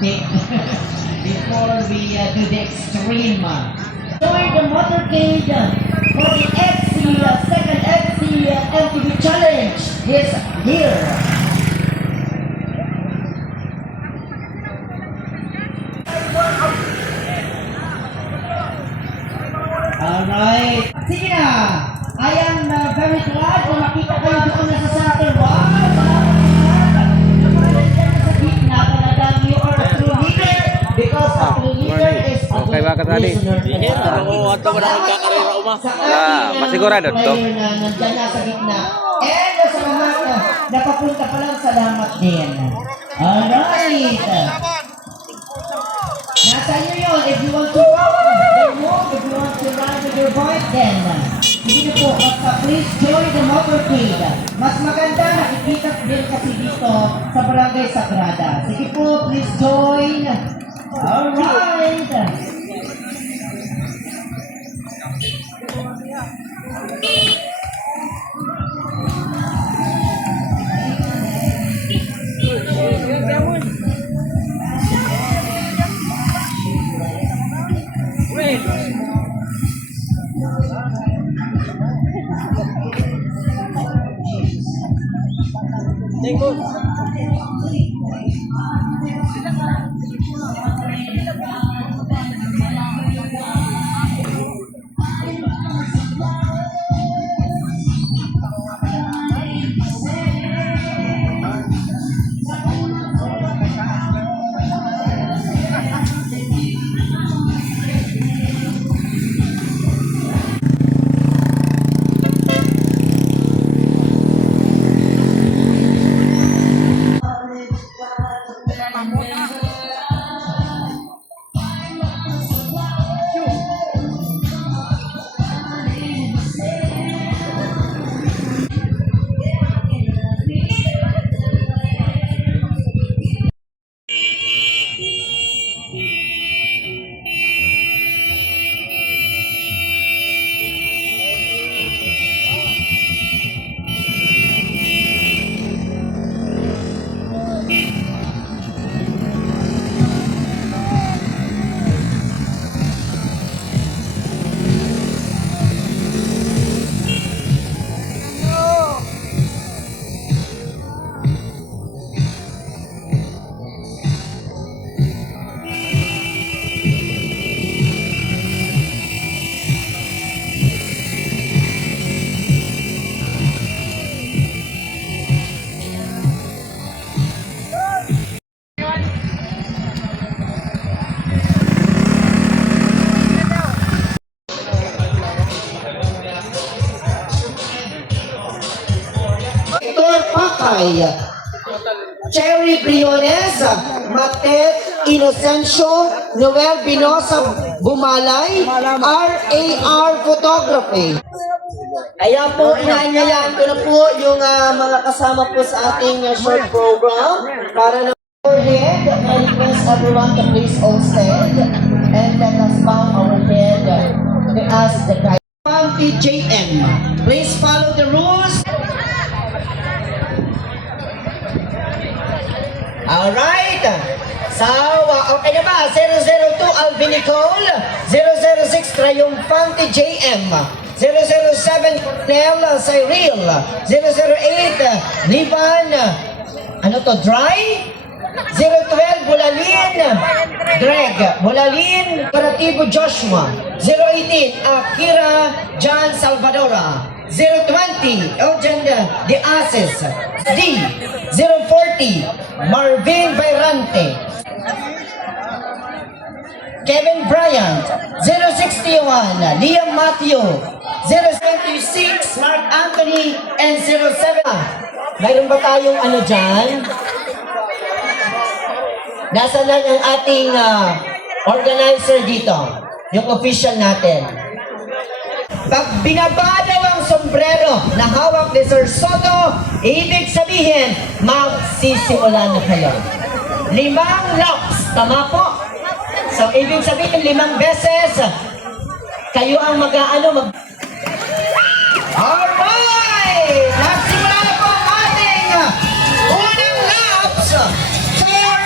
pick before we do the extreme. Join the motorcade for the second XC MTV Challenge is here. Alright. Sige na. I am very glad kung makita kayo doon na sa center. Wow! Sa gitna talagang you are a true leader because a true leader is a Okay ba ka tadi? Masigurado to. Nandiyan na sa gitna. And sa mga napapunta pa lang, salamat din. Alright. Nasa inyo yun. If you want to walk, then walk. If you want to ride with your bike, then sige po, basta please join the motorcade. Mas maganda, nakikita din kasi dito sa Barangay Sagrada. Sige po, please join. Alright. Pakay, Cherry Briones, Matet Inocencio, Noel Binosa Bumalay, RAR Photography. Ayan po, inaanyayahan ko na po yung mga kasama po sa ating short program para na overhead. I request everyone to please all stand and let us bow our head to ask the guide. JM, please follow the rules. Alright. So, okay na ba? 002 Alvin Nicole, 006 Triumphante JM, 007 Cornel Cyril, 008 Livan, ano to, Dry? 012 Bulalin Greg, Bulalin Karatibo Joshua, 018 Akira John Salvadora, 020 Eugen De Ases D, 040 Marvin Bayrante, Kevin Bryant, 061 Liam Matthew, 076 Mark Anthony, and 07. Mayroon ba tayong ano dyan? Nasa na ang ating organizer dito, yung official natin. Pag binaba daw ang sombrero na hawak ni Sir Soto, ibig sabihin, magsisimula na kayo. 5 laps, tama po? So, ibig sabihin, 5 beses, kayo ang mag-aano, Alright! Nagsimula na po ang ating unang laps for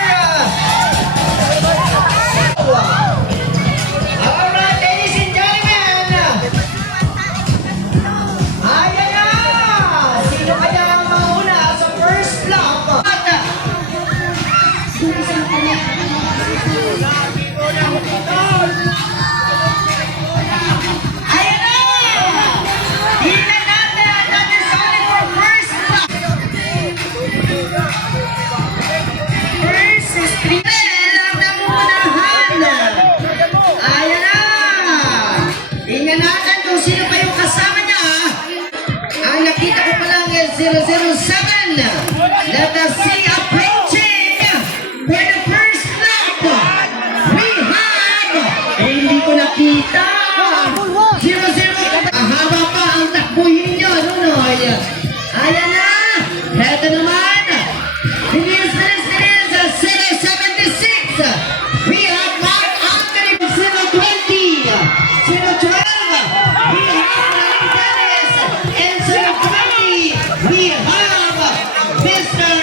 Ayan na! Tingnan natin! That is only for first block. First is 3. Ang nangunahan. Ayan na! Tingnan natin kung sino pa yung kasama niya. Ang nakita ko pa lang is 007. Let us see approaching for the first lap. We have, hindi ko nakita. 0-0. Haba pa ang takbuhin nyo, Nunoy. Ayan na. Heto naman. Bilis, 076. We have Mark Anthony 020. 012. We have Ryan Dennis. And 020. We have Mr.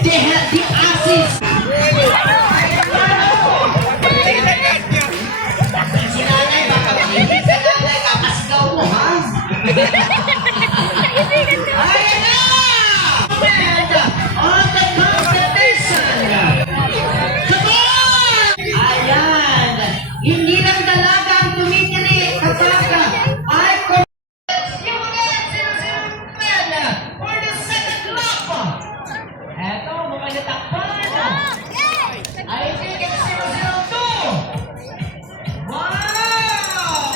The Assist. Si nanay, baka hindi ka nanay, kakasgaw mo, ha? Ayan na! And on the competition! Come on! Ayan! Hindi lang dalaga ang tumitili kapag ay for the second lap! Eto, mga natakpan! I think it's 002! Wow!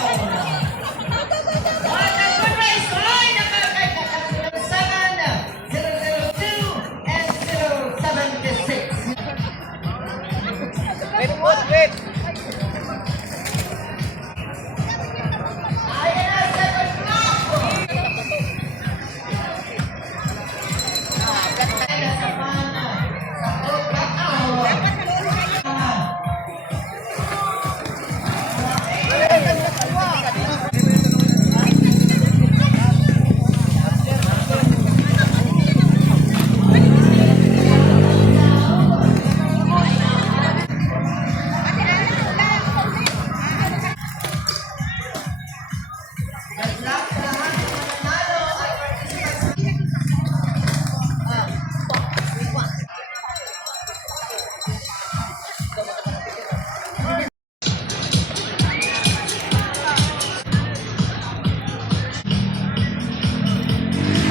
What a good race! Ay, nakakailan! 002 and 076. Ayan na, second lap! Ayan sa pana. Sa pagkakao.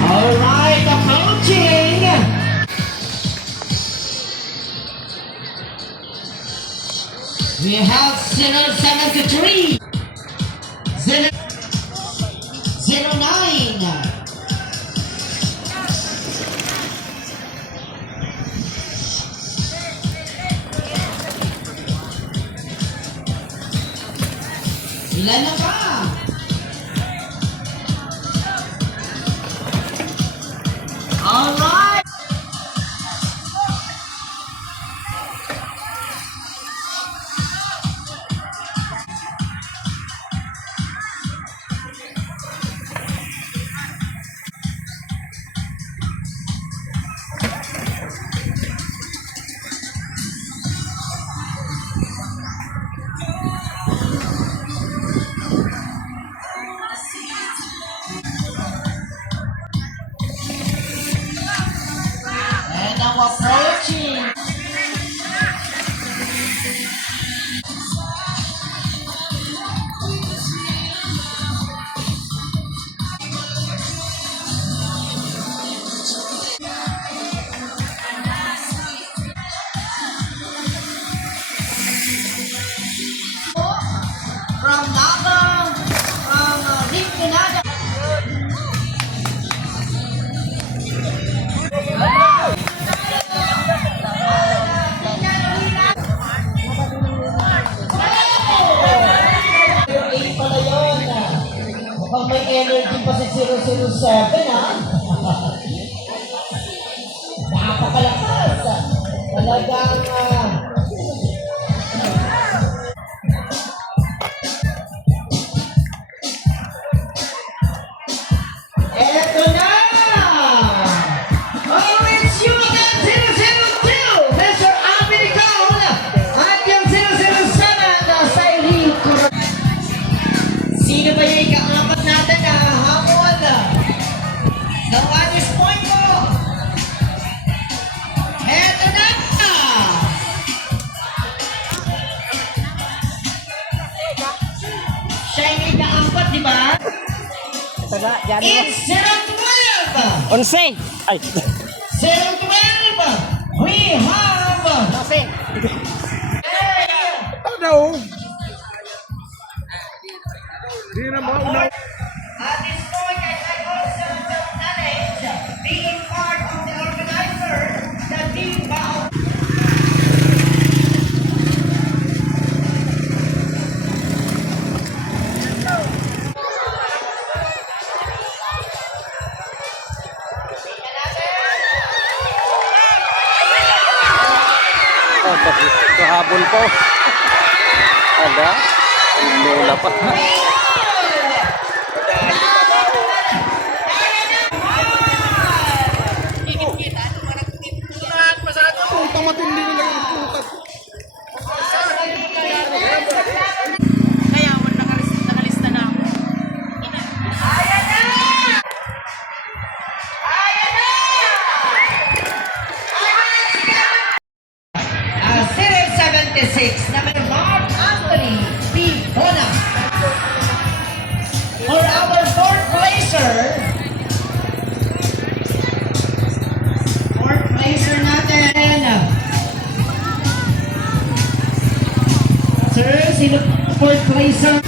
All right, approaching. We have 073, 009. Ilan na ba? All right. And now approaching. From Naga, from Rick Pinada. Pala yun. Mukhang may energy pa si 007, ha? Napakalakas. Talagang, eto na! Oh, it's you again, 002! Mr. Anthony Cole! At yung 007 na sa Enrico. Sino ba yung ika-apat natin na hamon? Sa Wanis Point mo! Eto na! It's 012. 11. Ay. 012. We have... At this point, I also acknowledge being part of the organizer, the team Bao. Oh, kahabol po. Ada. Lola pa. Series 76, number Mark Anthony P. Bona. For our fourth placer natin. Sir, sino fourth placer?